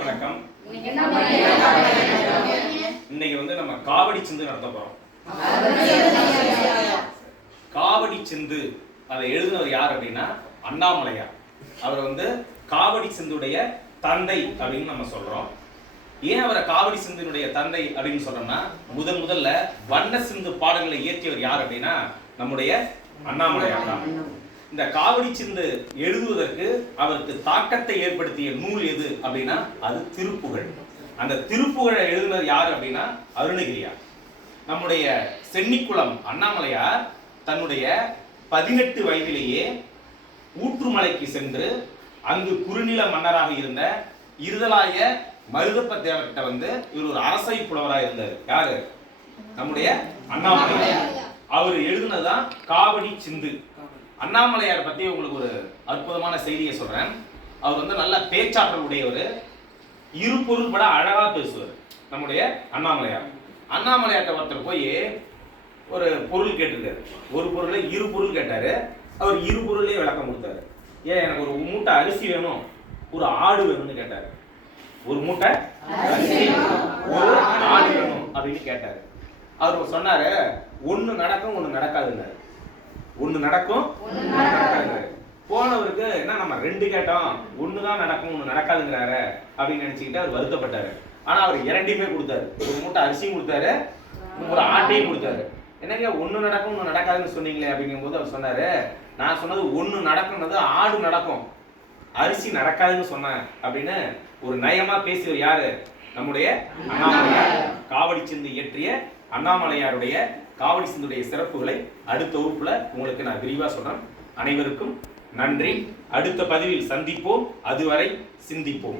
வணக்கம். இன்னைக்கு நம்ம காவடி சிந்து நடத்த போறோம். காவடி சிந்து அதை எழுதினவர் யார் அப்படின்னா அண்ணாமலையார். அவர் காவடி சிந்துடைய தந்தை அப்படின்னு நம்ம சொல்றோம். ஏன் அவரை காவடி சிந்தினுடைய தந்தை அப்படின்னு சொல்றோம்னா முதல்ல வண்ண சிந்து பாடல்களை இயற்றியவர் யார் அப்படின்னா நம்முடைய அண்ணாமலையார் தான். இந்த காவடி சிந்து எழுதுவதற்கு அவருக்கு தாக்கத்தை ஏற்படுத்திய நூல் எது அப்படின்னா அது திருப்புகழ். அந்த திருப்புகழை எழுதினது யார் அப்படின்னா அருணகிரியார். நம்முடைய சென்னிக்குளம் அண்ணாமலையார் தன்னுடைய 18 வயதிலேயே ஊற்றுமலைக்கு சென்று அங்கு குறுநில மன்னராக இருந்த இருதலாய மருதப்ப தேவர்கிட்ட இவர் ஒரு அரசை புலவராக இருந்தார். யாரு? நம்முடைய அண்ணாமலையார். அவர் எழுதினதுதான் காவடி சிந்து. அண்ணாமலையார் பத்தி உங்களுக்கு ஒரு அற்புதமான செய்தியை சொல்றேன். அவர் நல்ல பேச்சாற்றல் உடையவர், இரு பொருள் பட அழகா பேசுவார் நம்முடைய அண்ணாமலையார். அண்ணாமலையார்ட்ட ஒருத்தர் போய் ஒரு பொருள் கேட்டிருக்காரு. ஒரு பொருளை இரு பொருள் கேட்டாரு. அவர் இரு பொருளே விளக்கம் கொடுத்தாரு. ஏன் எனக்கு ஒரு மூட்டை அரிசி வேணும், ஒரு ஆடு வேணும்னு கேட்டாரு. ஒரு மூட்டை அரிசி ஒரு ஆடு வேணும் அப்படின்னு கேட்டாரு. அவர் சொன்னாரு ஒண்ணு நடக்கும் ஒண்ணு நடக்காதுன்னாரு. ஒண்ணு நடக்கும் நடக்காதுங்கிறாரு. போனவருக்கு என்ன நம்ம 2 கேட்டோம், ஒண்ணுதான் நடக்கும் ஒண்ணு நடக்காதுங்கிறாரு அப்படின்னு நினைச்சுக்கிட்டு அவர் வருத்தப்பட்டாரு. ஆனா அவர் 2மே கொடுத்தாரு. ஒரு மூட்டை அரிசியும் கொடுத்தாரு, ஒரு ஆட்டையும் கொடுத்தாரு. என்னங்க ஒண்ணு நடக்கும் ஒண்ணு நடக்காதுன்னு சொன்னீங்களே அப்படிங்கும் போது அவர் சொன்னாரு, நான் சொன்னது ஒண்ணு நடக்கும்னது ஆடு நடக்கும், அரிசி நடக்காதுன்னு சொன்னேன் அப்படின்னு ஒரு நயமா பேசியவர் யாரு? நம்முடைய அண்ணாமலையார். காவடி சிந்து இயற்றிய அண்ணாமலையாருடைய காவடி சிந்துடைய சிறப்புகளை அடுத்த வகுப்புல உங்களுக்கு நான் விரிவா சொல்றேன். அனைவருக்கும் நன்றி. அடுத்த பதிவில் சந்திப்போம். அதுவரை சிந்திப்போம்.